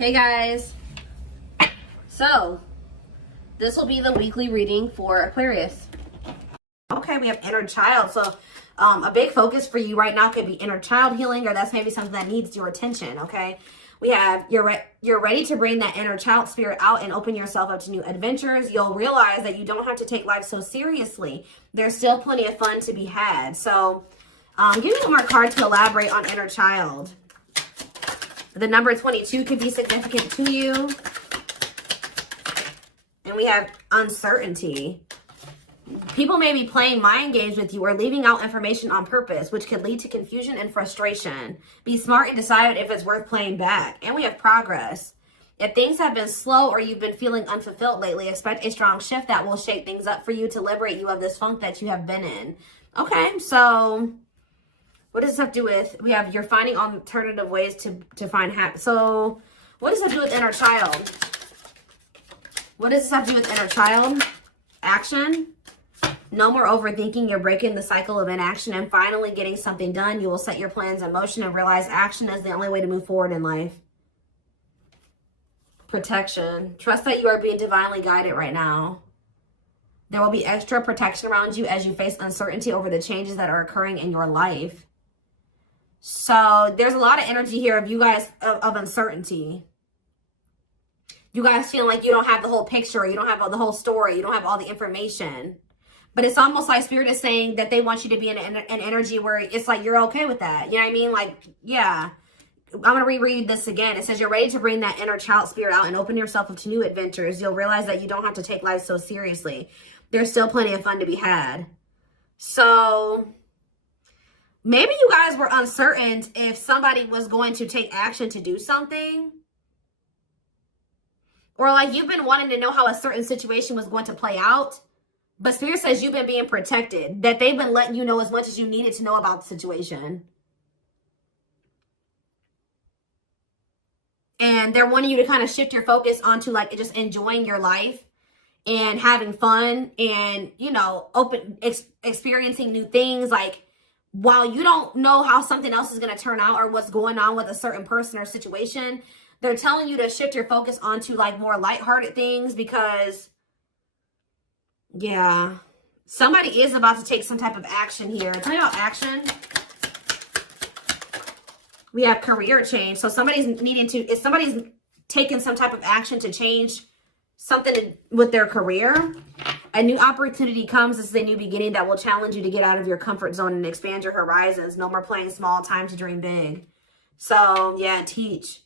Hey guys, so this will be the weekly reading for Aquarius. Okay, we have inner child. So a big focus for you right now could be inner child healing, or that's maybe something that needs your attention. Okay, we have you're ready to bring that inner child spirit out and open yourself up to new adventures. You'll realize that you don't have to take life so seriously. There's still plenty of fun to be had. So give me one more card to elaborate on inner child. The number 22 could be significant to you. And we have uncertainty. People may be playing mind games with you or leaving out information on purpose, which could lead to confusion and frustration. Be smart and decide if it's worth playing back. And we have progress. If things have been slow or you've been feeling unfulfilled lately, expect a strong shift that will shake things up for you to liberate you of this funk that you have been in. Okay, so what does this have to do with? We have you're finding alternative ways to find happiness. So what does that do with inner child? What does this have to do with inner child? Action. No more overthinking. You're breaking the cycle of inaction and finally getting something done. You will set your plans in motion and realize action is the only way to move forward in life. Protection. Trust that you are being divinely guided right now. There will be extra protection around you as you face uncertainty over the changes that are occurring in your life. So there's a lot of energy here of you guys of uncertainty. You guys feel like you don't have the whole picture. You don't have the whole story. You don't have all the information. But it's almost like Spirit is saying that they want you to be in an energy where it's like you're okay with that. You know what I mean? Like, yeah. I'm going to reread this again. It says you're ready to bring that inner child spirit out and open yourself up to new adventures. You'll realize that you don't have to take life so seriously. There's still plenty of fun to be had. So maybe you guys were uncertain if somebody was going to take action to do something. Or like you've been wanting to know how a certain situation was going to play out. But Spirit says you've been being protected. That they've been letting you know as much as you needed to know about the situation. And they're wanting you to kind of shift your focus onto like just enjoying your life. And having fun. And, you know, experiencing new things. Like, while you don't know how something else is going to turn out or what's going on with a certain person or situation, they're telling you to shift your focus onto like more lighthearted things because, yeah, somebody is about to take some type of action here. Tell me about action. We have career change. So somebody's taking some type of action to change something with their career. A new opportunity comes. This is a new beginning that will challenge you to get out of your comfort zone and expand your horizons. No more playing small, time to dream big. So, yeah, teach.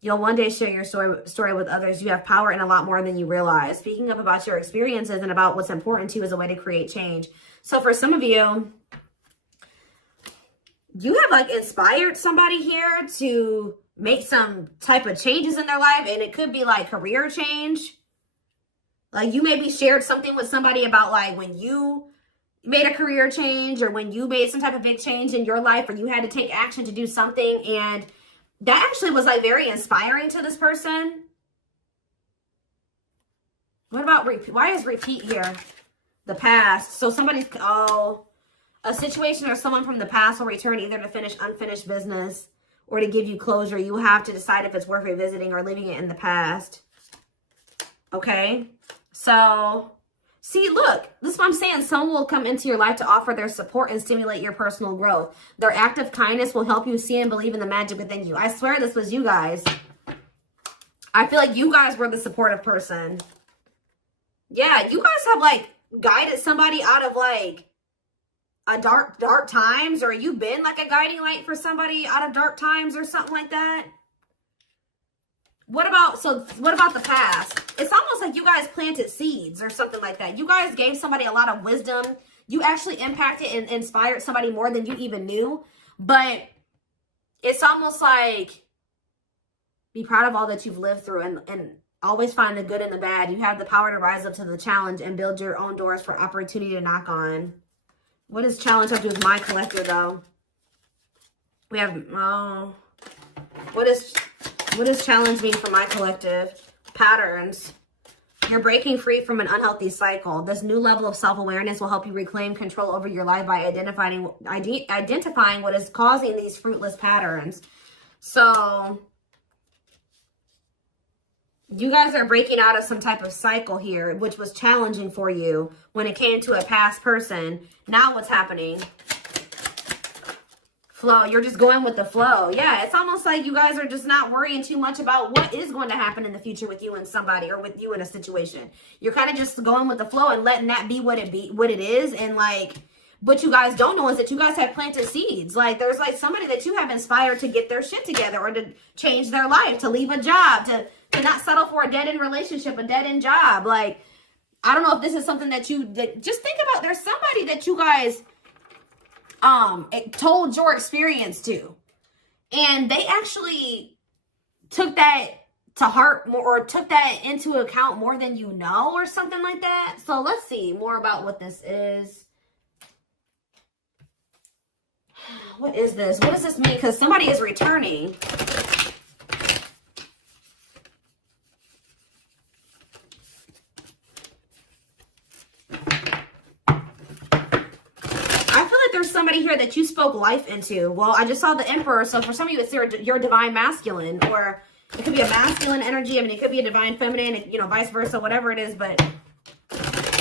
You'll one day share your story with others. You have power in a lot more than you realize. Speaking up about your experiences and about what's important to you is a way to create change. So for some of you, you have like inspired somebody here to make some type of changes in their life. And it could be like career change. Like you maybe shared something with somebody about like when you made a career change or when you made some type of big change in your life or you had to take action to do something. And that actually was like very inspiring to this person. What about repeat? Why is repeat here? The past. So somebody's, a situation or someone from the past will return either to finish unfinished business or to give you closure. You have to decide if it's worth revisiting or leaving it in the past. Okay. So, see, look, this is what I'm saying. Someone will come into your life to offer their support and stimulate your personal growth. Their act of kindness will help you see and believe in the magic within you. I swear this was you guys. I feel like you guys were the supportive person. Yeah, you guys have, like, guided somebody out of, like, a dark times. Or you've been, like, a guiding light for somebody out of dark times or something like that. What about the past? It's almost like you guys planted seeds or something like that. You guys gave somebody a lot of wisdom. You actually impacted and inspired somebody more than you even knew. But it's almost like be proud of all that you've lived through and always find the good and the bad. You have the power to rise up to the challenge and build your own doors for opportunity to knock on. What does challenge have to do with my collector, though? We have, what does challenge mean for my collective? Patterns. You're breaking free from an unhealthy cycle. This new level of self-awareness will help you reclaim control over your life by identifying what is causing these fruitless patterns. So You guys are breaking out of some type of cycle here, which was challenging for you when it came to a past person. Now what's happening? Flow. You're just going with the flow. Yeah, it's almost like you guys are just not worrying too much about what is going to happen in the future with you and somebody, or with you in a situation. You're kind of just going with the flow and letting that be what it is. And like, what you guys don't know is that you guys have planted seeds. Like, there's like somebody that you have inspired to get their shit together, or to change their life, to leave a job, to not settle for a dead-end relationship, a dead-end job. Like, I don't know if this is something that just think about. There's somebody that you guys told your experience to, and they actually took that to heart more, or took that into account more than you know, or something like that. So let's see more about what this is. What is this? What does this mean? Because somebody is returning. Somebody here that you spoke life into. Well, I just saw the Emperor, so for some of you, it's your divine masculine, or it could be a masculine energy. I mean, it could be a divine feminine, you know, vice versa, whatever it is. But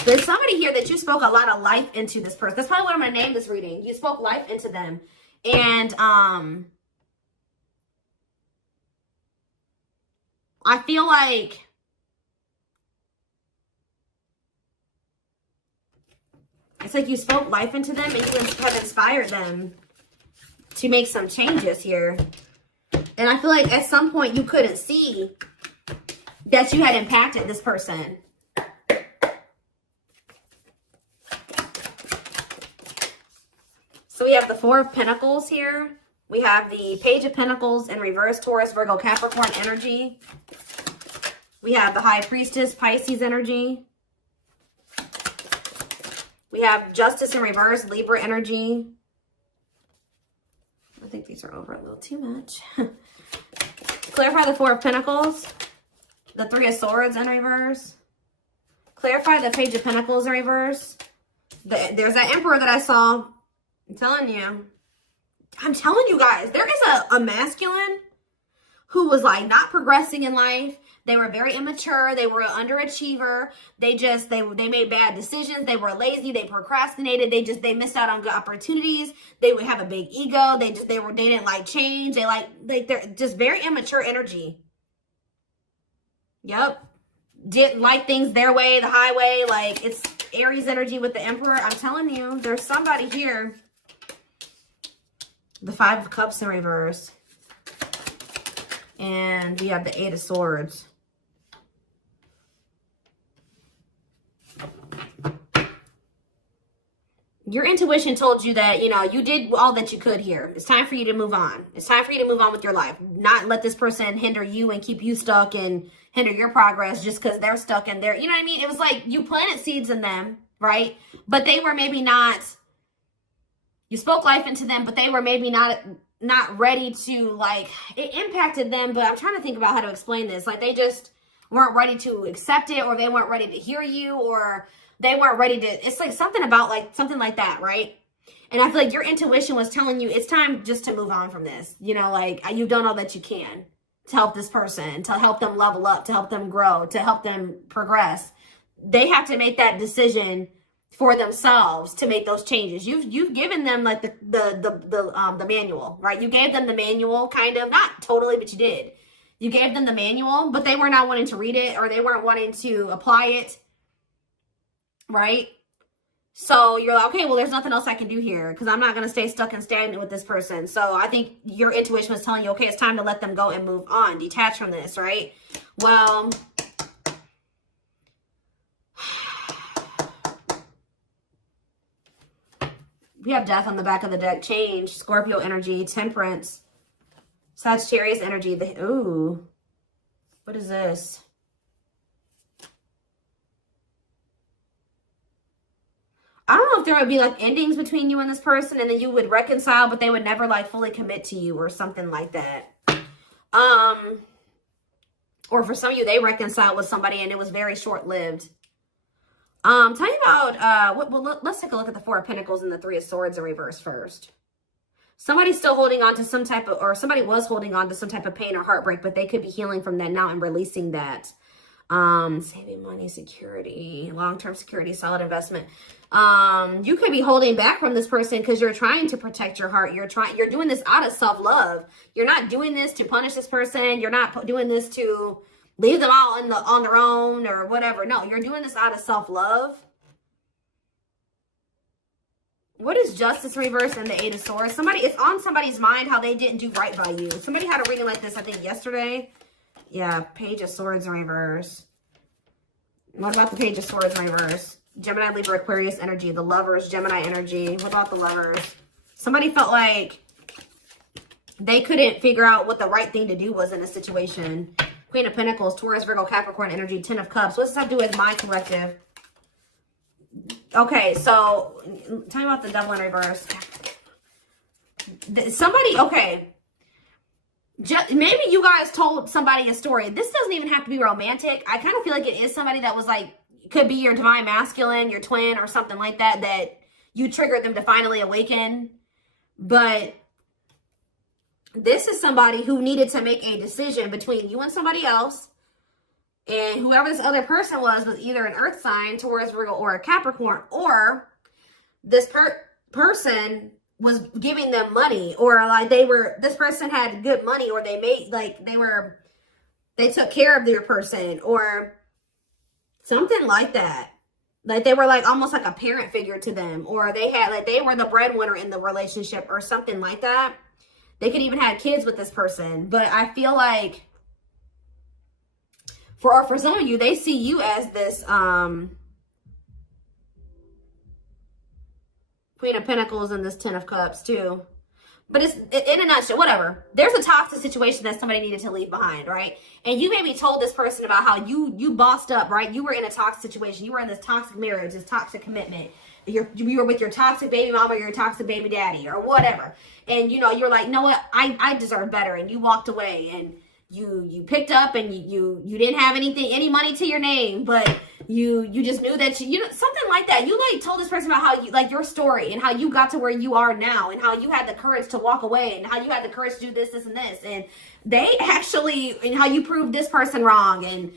there's somebody here that you spoke a lot of life into this person. That's probably what I'm going to name this reading. You spoke life into them. And I feel like it's like you spoke life into them, and you have inspired them to make some changes here. And I feel like at some point you couldn't see that you had impacted this person. So we have the Four of Pentacles here. We have the Page of Pentacles in reverse, Taurus, Virgo, Capricorn energy. We have the High Priestess, Pisces energy. We have Justice in reverse, Libra energy. I think these are over a little too much. Clarify the Four of Pentacles. The Three of Swords in reverse. Clarify the Page of Pentacles in reverse. There's that Emperor that I saw. I'm telling you guys, there is a masculine who was like not progressing in life. They were very immature. They were an underachiever. They made bad decisions. They were lazy. They procrastinated. They missed out on good opportunities. They would have a big ego. They didn't like change. They're just very immature energy. Yep. Didn't like things their way, the highway. Like, it's Aries energy with the Emperor. I'm telling you, there's somebody here. The Five of Cups in reverse. And we have the Eight of Swords. Your intuition told you that, you know, you did all that you could here. It's time for you to move on. It's time for you to move on with your life. Not let this person hinder you and keep you stuck and hinder your progress just because they're stuck in there. You know what I mean? It was like you planted seeds in them, right? But they were maybe not, you spoke life into them, but they were maybe not ready to, like, it impacted them. But I'm trying to think about how to explain this. Like, they just weren't ready to accept it, or they weren't ready to hear you, or they weren't ready to, it's like something about like, something like that, right? And I feel like your intuition was telling you it's time just to move on from this. You know, like, you've done all that you can to help this person, to help them level up, to help them grow, to help them progress. They have to make that decision for themselves to make those changes. You've given them like the manual, right? You gave them the manual, kind of, not totally, but you did. You gave them the manual, but they were not wanting to read it, or they weren't wanting to apply it. Right? So you're like, okay, well, there's nothing else I can do here because I'm not going to stay stuck and stagnant with this person. So I think your intuition was telling you, okay, it's time to let them go and move on, detach from this, right? Well, we have Death on the back of the deck, Change, Scorpio energy, Temperance, Sagittarius energy. Ooh, what is this? I don't know if there would be like endings between you and this person, and then you would reconcile, but they would never like fully commit to you or something like that. Or for some of you, they reconciled with somebody and it was very short-lived. Tell me about, let's take a look at the Four of Pentacles and the Three of Swords in reverse first. Somebody's still holding on to some type of, or somebody was holding on to some type of pain or heartbreak, but they could be healing from that now and releasing that. Saving money, security, long-term security, solid investment. You could be holding back from this person because you're trying to protect your heart. You're doing this out of self-love. You're not doing this to punish this person. You're not doing this to leave them all on their own or whatever. No, you're doing this out of self-love. What is Justice reverse and the Eight of Swords? It's on somebody's mind how they didn't do right by you. Somebody had a reading like this, I think, yesterday. Yeah, Page of Swords in reverse. What about the Page of Swords in reverse? Gemini, Libra, Aquarius energy. The Lovers, Gemini energy. What about the Lovers? Somebody felt like they couldn't figure out what the right thing to do was in a situation. Queen of Pentacles, Taurus, Virgo, Capricorn energy. Ten of Cups. What does that have to do with my collective? Okay, so tell me about the Devil in reverse. Okay. Maybe you guys told somebody a story. This doesn't even have to be romantic. I kind of feel like it is somebody that was like, could be your divine masculine, your twin, or something like that, that you triggered them to finally awaken. But this is somebody who needed to make a decision between you and somebody else. And whoever this other person was either an earth sign, Taurus, Virgo, or a Capricorn, or this person was giving them money, or like this person had good money, or they took care of their person, or something like that. Like they were like almost like a parent figure to them, or they were the breadwinner in the relationship or something like that. They could even have kids with this person. But I feel like for some of you, they see you as this Queen of Pentacles and this Ten of Cups too. But it's in a nutshell, whatever. There's a toxic situation that somebody needed to leave behind, right? And you maybe told this person about how you bossed up, right? You were in a toxic situation. You were in this toxic marriage, this toxic commitment. You were with your toxic baby mama or your toxic baby daddy or whatever. And, you're like, you know what? I deserve better. And you walked away and you picked up and you didn't have any money to your name, but you just knew that something like that. You like told this person about how you like your story and how you got to where you are now and how you had the courage to walk away and how you had the courage to do this and this, and and how you proved this person wrong and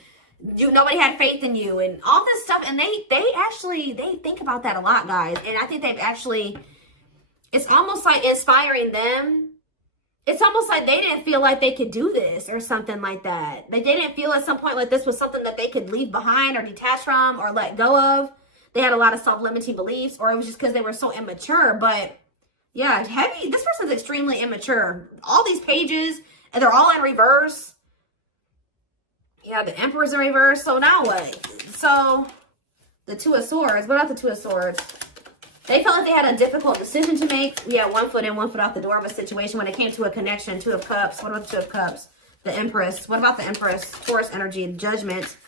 nobody had faith in you and all this stuff. And they think about that a lot, guys. And I think it's almost like inspiring them. It's almost like they didn't feel like they could do this or something like that. They didn't feel at some point like this was something that they could leave behind or detach from or let go of. They had a lot of self-limiting beliefs, or it was just because they were so immature. But yeah, this person's extremely immature. All these pages, and they're all in reverse. Yeah, the Emperor's in reverse. So now what? So the Two of Swords. What about the Two of Swords? They felt like they had a difficult decision to make. Yeah, 1 foot in, 1 foot out the door of a situation when it came to a connection. Two of Cups. What about the Two of Cups? The Empress. What about the Empress? Taurus energy, Judgment.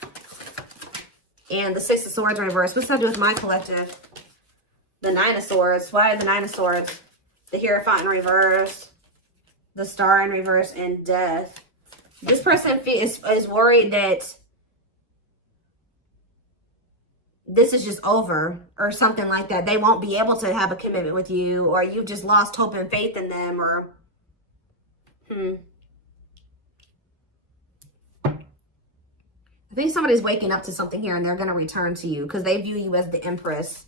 And the Six of Swords in reverse. What's that do with my collective? The Nine of Swords. Why the Nine of Swords? The Hierophant in reverse. The Star in reverse, and Death. This person is worried that this is just over or something like that. They won't be able to have a commitment with you, or you've just lost hope and faith in them, or I think somebody's waking up to something here and they're going to return to you because they view you as the Empress.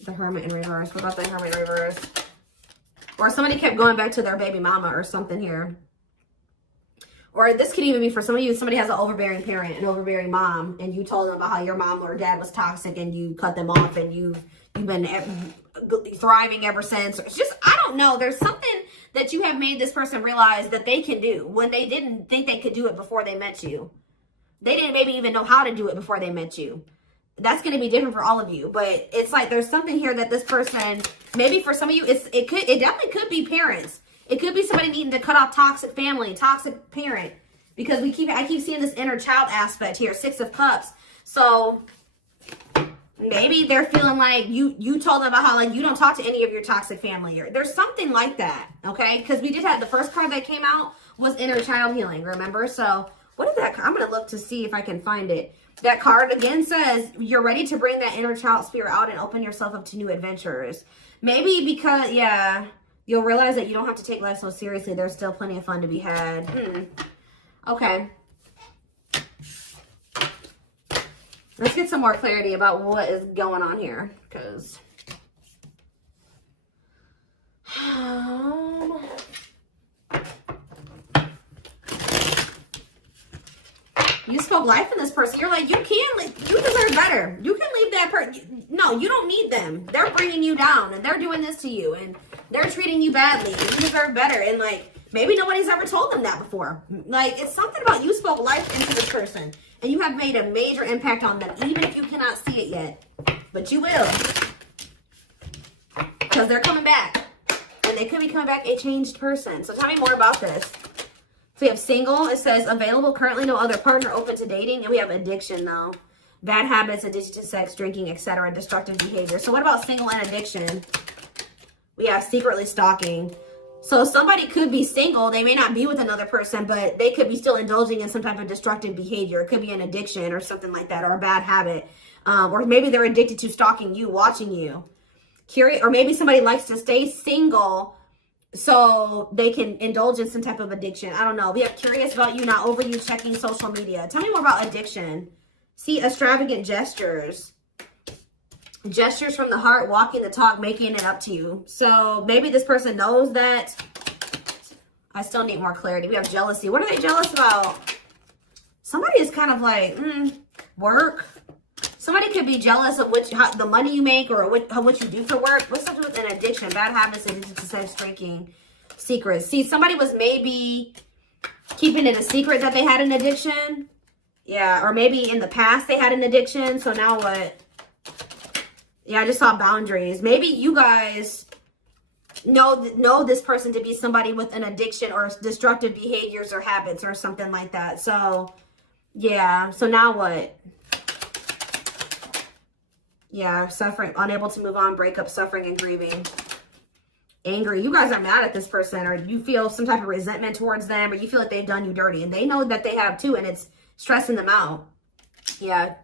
The Hermit in reverse. What about the Hermit in reverse? Or somebody kept going back to their baby mama or something here. Or this could even be for some of you, somebody has an overbearing parent, an overbearing mom, and you told them about how your mom or dad was toxic and you cut them off and you've been thriving ever since. It's just, I don't know. There's something that you have made this person realize that they can do when they didn't think they could do it before they met you. They didn't maybe even know how to do it before they met you. That's going to be different for all of you. But it's like there's something here that this person, maybe for some of you, it definitely could be parents. It could be somebody needing to cut off toxic family, toxic parent, because I keep seeing this inner child aspect here, Six of Cups. So maybe they're feeling like you told them about how like you don't talk to any of your toxic family. Or there's something like that, okay? Because we did have the first card that came out was inner child healing, remember? So what is that? I'm going to look to see if I can find it. That card again says you're ready to bring that inner child spirit out and open yourself up to new adventures. Maybe because, yeah, you'll realize that you don't have to take life so seriously. There's still plenty of fun to be had. Okay. Let's get some more clarity about what is going on here, because you spoke life in this person. You're like, you deserve better. You can leave that person. No, you don't need them. They're bringing you down, and they're doing this to you, and they're treating you badly, and you deserve better. And like, maybe nobody's ever told them that before. Like, it's something about you spoke life into this person, and you have made a major impact on them, even if you cannot see it yet. But you will, because they're coming back, and they could be coming back a changed person. So tell me more about this. So we have single. It says available, currently no other partner, open to dating. And we have addiction, though. Bad habits, addiction to sex, drinking, etc. Destructive behavior. So what about single and addiction? We have secretly stalking. So somebody could be single. They may not be with another person, but they could be still indulging in some type of destructive behavior. It could be an addiction or something like that, or a bad habit. Or maybe they're addicted to stalking you, watching you. Curious, or maybe somebody likes to stay single so they can indulge in some type of addiction. I don't know. We have curious about you, not over you, checking social media. Tell me more about addiction. See, extravagant gestures. Gestures from the heart, walking the talk, making it up to you. So maybe this person knows that. I still need more clarity. We have jealousy. What are they jealous about? Somebody is kind of like, work. Somebody could be jealous of the money you make, or what you do for work. What's something with an addiction? Bad habits, addiction to sex, drinking, secrets. See, somebody was maybe keeping it a secret that they had an addiction. Yeah, or maybe in the past they had an addiction. So now what? Yeah, I just saw boundaries. Maybe you guys know this person to be somebody with an addiction or destructive behaviors or habits or something like that. So, yeah. So now what? Yeah, suffering, unable to move on, breakup, suffering, and grieving. Angry. You guys are mad at this person, or you feel some type of resentment towards them, or you feel like they've done you dirty, and they know that they have too, and it's stressing them out. Yeah.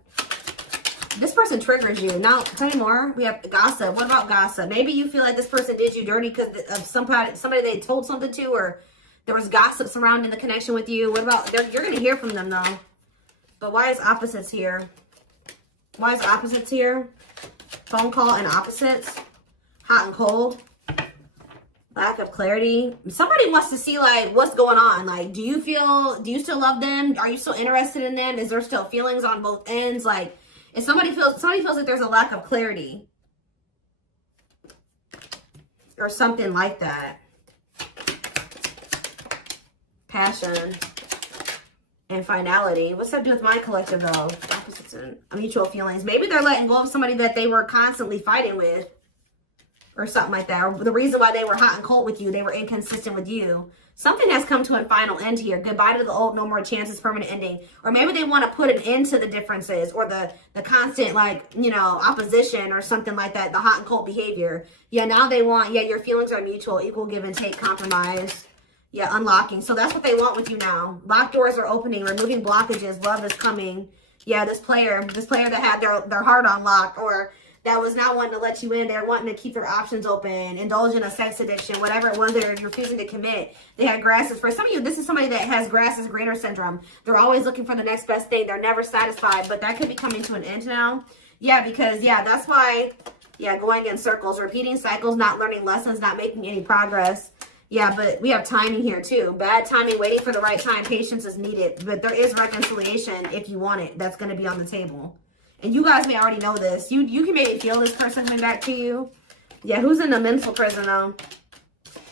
This person triggers you. Now, tell me more. We have gossip. What about gossip? Maybe you feel like this person did you dirty because of somebody they told something to, or there was gossip surrounding the connection with you. What about, you're going to hear from them, though. But why is opposites here? Why is opposites here? Phone call and opposites. Hot and cold. Lack of clarity. Somebody wants to see, like, what's going on. Like, do you still love them? Are you still interested in them? Is there still feelings on both ends? Like, if somebody feels like there's a lack of clarity. Or something like that. Passion. And finality. What's that do with my collective, though? Opposites and mutual feelings. Maybe they're letting go of somebody that they were constantly fighting with. Or something like that. Or the reason why they were hot and cold with you. They were inconsistent with you. Something has come to a final end here. Goodbye to the old, no more chances, permanent ending. Or maybe they want to put an end to the differences. Or the constant, like, you know, opposition or something like that. The hot and cold behavior. Yeah, now they want, yeah, your feelings are mutual. Equal give and take, compromise. Yeah, unlocking. So that's what they want with you now. Locked doors are opening. Removing blockages. Love is coming. Yeah, this player that had their heart on lock, or that was not wanting to let you in. They're wanting to keep their options open, indulge in a sex addiction, whatever it was they're refusing to commit. They had grasses. For some of you, this is somebody that has grass is greener syndrome. They're always looking for the next best thing. They're never satisfied, but that could be coming to an end now. Yeah, because, yeah, that's why, yeah, going in circles, repeating cycles, not learning lessons, not making any progress. Yeah, but we have timing here too. Bad timing, waiting for the right time. Patience is needed, but there is reconciliation if you want it. That's going to be on the table. And you guys may already know this. You can maybe feel this person coming back to you. Yeah, who's in a mental prison though?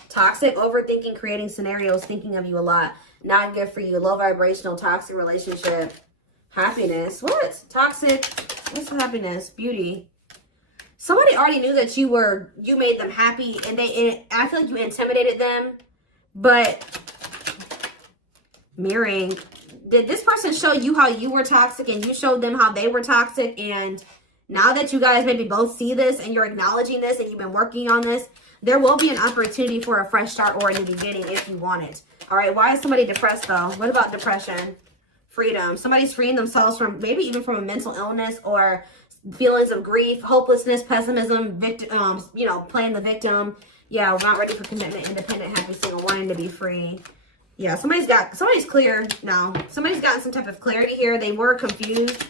Toxic, overthinking, creating scenarios, thinking of you a lot. Not good for you. Low vibrational, toxic relationship. Happiness. What? Toxic. What's happiness? Beauty. Somebody already knew that you made them happy, and I feel like you intimidated them. But mirroring. Did this person show you how you were toxic, and you showed them how they were toxic? And now that you guys maybe both see this and you're acknowledging this and you've been working on this, there will be an opportunity for a fresh start or a new beginning if you want it. All right. Why is somebody depressed though? What about depression? Freedom. Somebody's freeing themselves from maybe even from a mental illness or feelings of grief, hopelessness, pessimism, victim, you know, playing the victim. Yeah, we're not ready for commitment, independent, happy, single, wanting to be free. Yeah, somebody's clear now. Somebody's gotten some type of clarity here. They were confused.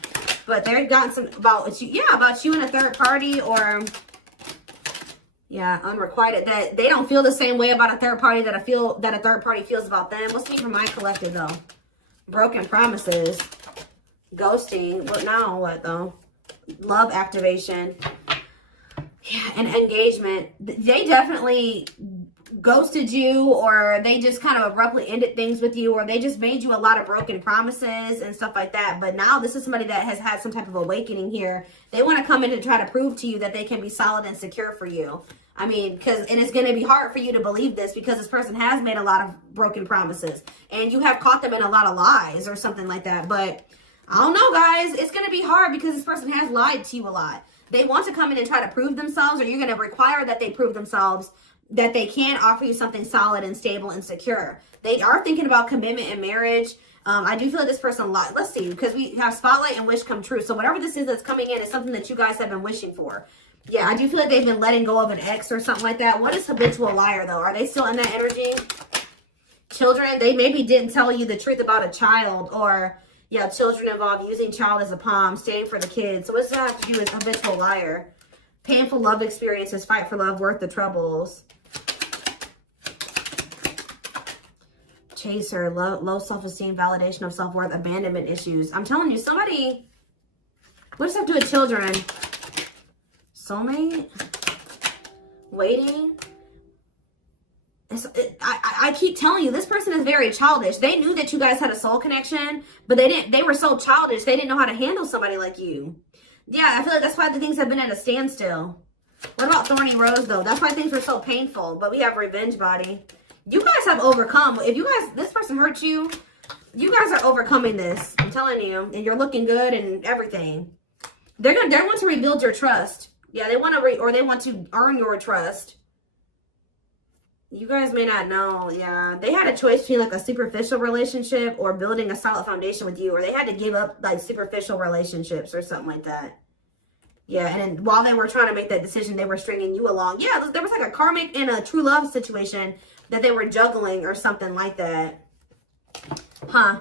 But they've gotten some about you, yeah, about you and a third party, or yeah, unrequited, that they don't feel the same way about a third party that a third party feels about them. What's the name for my collective though? Broken promises, ghosting. What now? What though? Love activation. Yeah, and engagement. They definitely ghosted you, or they just kind of abruptly ended things with you, or they just made you a lot of broken promises and stuff like that. But now this is somebody that has had some type of awakening here. They want to come in and try to prove to you that they can be solid and secure for you. I mean, and it's going to be hard for you to believe this because this person has made a lot of broken promises and you have caught them in a lot of lies or something like that. But I don't know, guys. It's going to be hard because this person has lied to you a lot. They want to come in and try to prove themselves, or you're going to require that they prove themselves that they can offer you something solid and stable and secure. They are thinking about commitment and marriage. I do feel like this person, let's see, because we have spotlight and wish come true. So whatever this is that's coming in is something that you guys have been wishing for. Yeah, I do feel like they've been letting go of an ex or something like that. What is habitual liar, though? Are they still in that energy? Children, they maybe didn't tell you the truth about a child, or, yeah, children involved, using child as a palm, staying for the kids. So what's that have to do with habitual liar? Painful love experiences, fight for love, worth the troubles. Chaser, low self-esteem, validation of self-worth, abandonment issues. I'm telling you, somebody, what does that have to do with children? Soulmate, waiting. I keep telling you, this person is very childish. They knew that you guys had a soul connection, but they were so childish, they didn't know how to handle somebody like you. Yeah, I feel like that's why the things have been at a standstill. What about thorny rose, though? That's why things were so painful, but we have revenge body. You guys have overcome. If you guys, this person hurt you, you guys are overcoming this. I'm telling you, and you're looking good and everything. They want to rebuild your trust. Yeah, they want to they want to earn your trust. You guys may not know. Yeah, they had a choice between like a superficial relationship or building a solid foundation with you, or they had to give up like superficial relationships or something like that. Yeah, and then while they were trying to make that decision, they were stringing you along. Yeah, there was like a karmic and a true love situation that they were juggling or something like that. Huh.